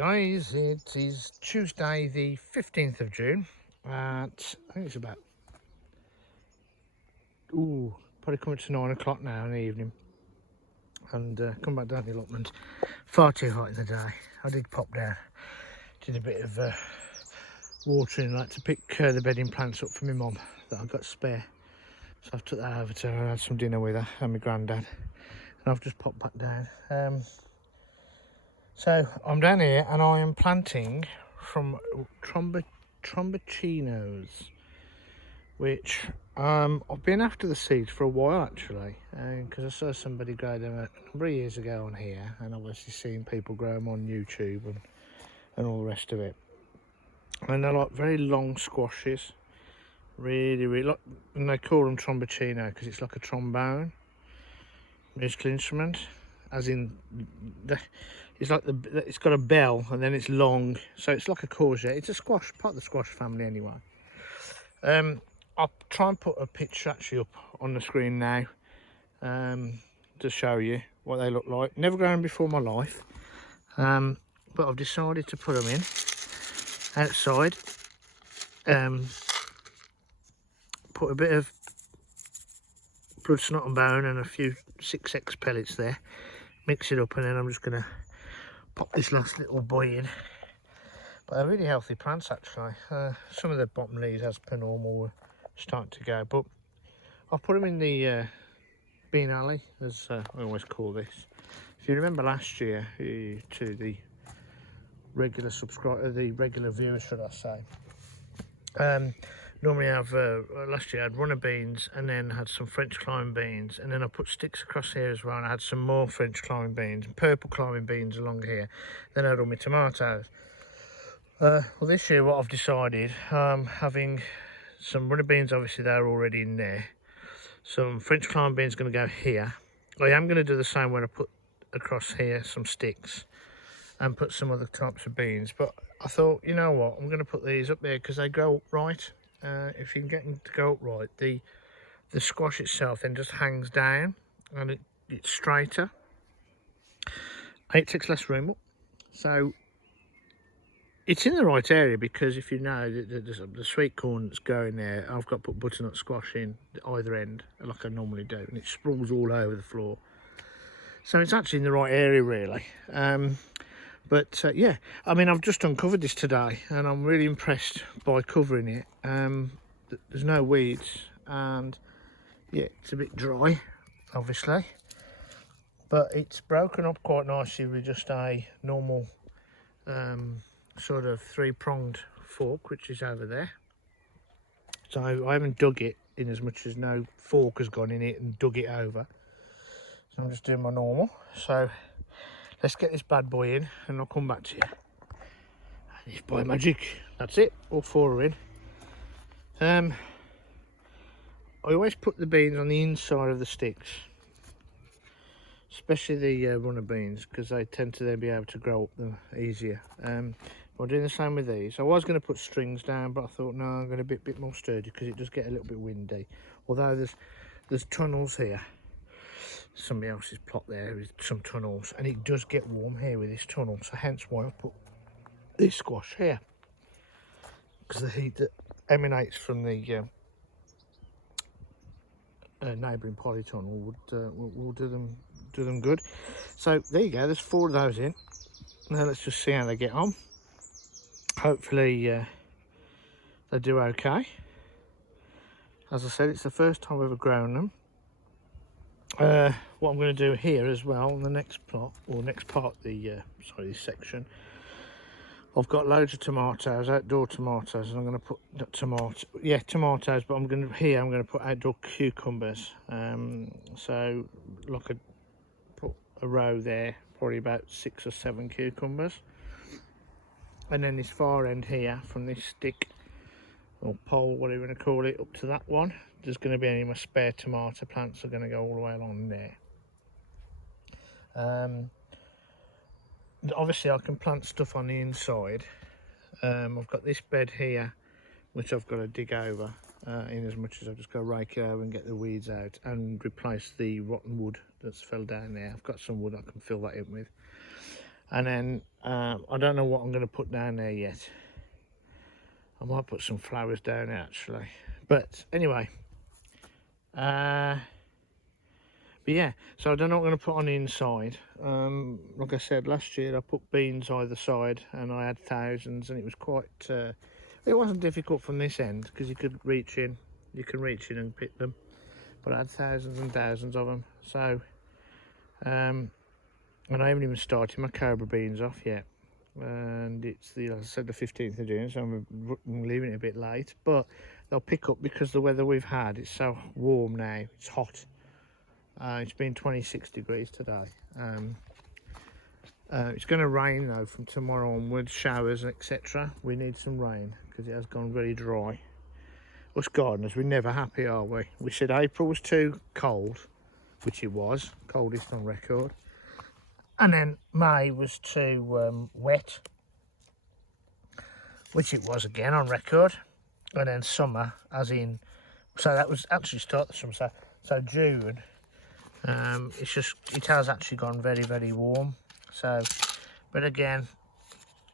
guys, it is Tuesday the 15th of June at, I think it's about, probably coming to 9 o'clock now in the evening, and come back down the allotment. Far too hot in the day. I did pop down, did a bit of watering, like to pick the bedding plants up for my mum that I've got spare. So I've took that over to her and had some dinner with her and my granddad, and I've just popped back down. So I'm down here and I am planting from Trombocinos, which I've been after the seeds for a while actually, because I saw somebody grow them a number of years ago on here, and obviously seen people grow them on YouTube and all the rest of it. And they're like very long squashes, really like, and they call them Trombocino because it's like a trombone musical instrument, as in it's like it's got a bell and then it's long, so it's like a courgette. It's a squash, part of the squash family anyway. I'll try and put a picture actually up on the screen now, to show you what they look like. Never grown before in my life, but I've decided to put them in outside. Put a bit of blood, snot and bone and a few 6X pellets there, mix it up, and then I'm just going to pop this last little boy in. But they're really healthy plants actually. Some of the bottom leaves, as per normal, were starting to go, but I'll put them in the bean alley, as I always call this. If you remember last year, to the regular subscriber, the regular viewers should I say, normally I have, last year I had runner beans and then had some French climbing beans, and then I put sticks across here as well, and I had some more French climbing beans and purple climbing beans along here. Then I had all my tomatoes. Well, this year what I've decided, having some runner beans, obviously they're already in there. Some French climbing beans going to go here. I am going to do the same where I put across here some sticks and put some other types of beans, but I thought, you know what, I'm going to put these up there because they grow upright. If you can get them to go upright, the squash itself then just hangs down and it's straighter. It takes less room up, so it's in the right area, because if you know the sweet corn that's going there, I've got to put butternut squash in either end like I normally do, and it sprawls all over the floor. So it's actually in the right area really. Yeah, I mean, I've just uncovered this today and I'm really impressed by covering it. There's no weeds, and yeah, it's a bit dry obviously, but it's broken up quite nicely with just a normal sort of three-pronged fork, which is over there. So I haven't dug it in as much as no fork has gone in it and dug it over, so I'm just doing my normal. So let's get this bad boy in and I'll come back to you. It's by magic. That's it, all four are in. I always put the beans on the inside of the sticks, especially the runner beans, because they tend to then be able to grow up them easier. I'm doing the same with these. I was going to put strings down, but I thought no, I'm going to be a bit more sturdy because it does get a little bit windy. Although there's tunnels here. Somebody else's plot there with some tunnels, and it does get warm here with this tunnel, so hence why I've put this squash here, because the heat that emanates from the neighbouring polytunnel will do them good. So there you go, there's four of those in. Now let's just see how they get on. Hopefully they do okay. As I said, it's the first time I've ever grown them. What I'm going to do here as well on the next plot, or next part of the this section, I've got loads of tomatoes, outdoor tomatoes, and I'm going to put tomatoes, but I'm going to put outdoor cucumbers. So like put a row there, probably about 6 or 7 cucumbers, and then this far end here from this stick or pole, whatever you want to call it, up to that one, there's going to be any of my spare tomato plants are going to go all the way along there. Obviously I can plant stuff on the inside. I've got this bed here which I've got to dig over, in as much as I've just got to rake it over and get the weeds out and replace the rotten wood that's fell down there. I've got some wood I can fill that in with. And then I don't know what I'm going to put down there yet. I might put some flowers down there actually, but anyway, but yeah, so I don't know what I'm going to put on the inside. Like I said, last year I put beans either side and I had thousands, and it was quite it wasn't difficult from this end because you can reach in and pick them, but I had thousands and thousands of them. So and I haven't even started my cobra beans off yet, and it's the, as I said, the 15th of June, so I'm leaving it a bit late, but they'll pick up because the weather we've had, it's so warm now, it's hot. It's been 26 degrees today. It's going to rain though from tomorrow onwards, showers etc. We need some rain because it has gone very dry. Us gardeners, we're never happy, are we? We said April was too cold, which it was, coldest on record. And then May was too wet, which it was again on record. And then summer, as in, so that was actually start the summer. So June, it has actually gone very, very warm. So, but again,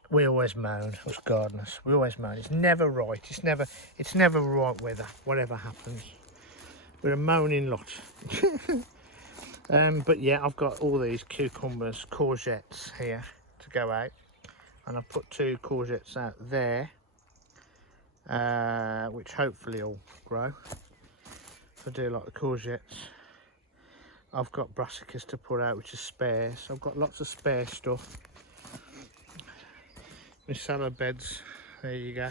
we always moan, us gardeners. We always moan. It's never right. It's never right weather. Whatever happens, we're a moaning lot. But yeah, I've got all these cucumbers, courgettes here to go out, and I've put 2 courgettes out there, which hopefully will grow. I do like the courgettes. I've got brassicas to put out, which is spare, so I've got lots of spare stuff. My salad beds, there you go.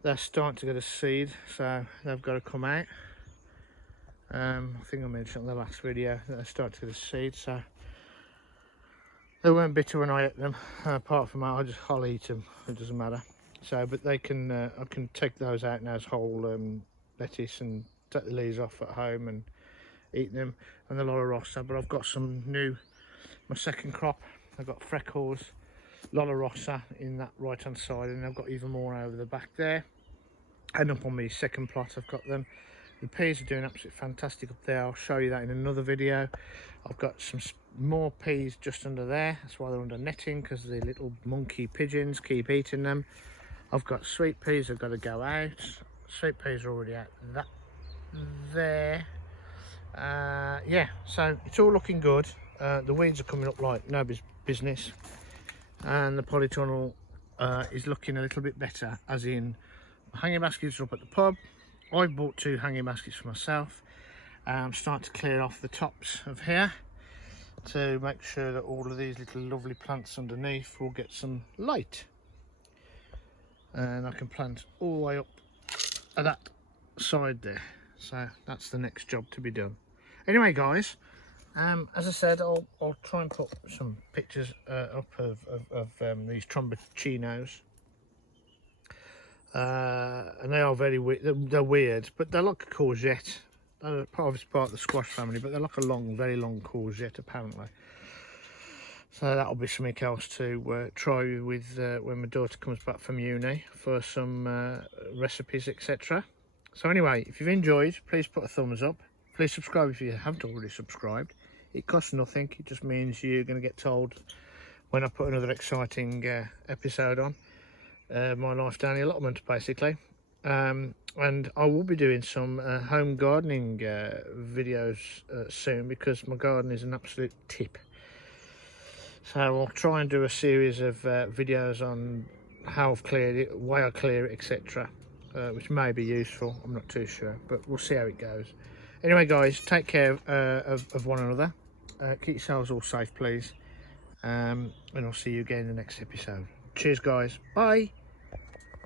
They're starting to get a seed, so they've got to come out. I think I mentioned in the last video that I started to get a seed, so they weren't bitter when I ate them. Apart from that, I'll eat them. It doesn't matter. So, but they can, I can take those out now as whole lettuce and take the leaves off at home and eat them. And the Lolla Rossa. But I've got some new, my second crop. I've got freckles, Lolla Rossa in that right hand side, and I've got even more over the back there. And up on my second plot, I've got them. The peas are doing absolutely fantastic up there. I'll show you that in another video. I've got some more peas just under there. That's why they're under netting, because the little monkey pigeons keep eating them. I've got sweet peas that have got to go out. Sweet peas are already out that there. Yeah, so it's all looking good. The weeds are coming up like nobody's business. And the polytunnel is looking a little bit better, as in hanging baskets are up at the pub. I bought 2 hanging baskets for myself. I'm starting to clear off the tops of here to make sure that all of these little lovely plants underneath will get some light. And I can plant all the way up at that side there. So that's the next job to be done. Anyway guys, as I said, I'll try and put some pictures up of these Trombocinos. And they are very weird. They're weird, but they're like a courgette. They're part of the squash family, but they're like a very long courgette apparently. So that'll be something else to try with when my daughter comes back from uni for some recipes, etc. So anyway, if you've enjoyed, please put a thumbs up. Please subscribe if you haven't already subscribed. It costs nothing. It just means you're going to get told when I put another exciting episode on. My life down the allotment basically, and I will be doing some home gardening videos soon, because my garden is an absolute tip. So I'll try and do a series of videos on how I've cleared it, why I clear it, etc., which may be useful. I'm not too sure, but we'll see how it goes. Anyway guys, take care of one another, keep yourselves all safe please, and I'll see you again in the next episode. Cheers guys, bye.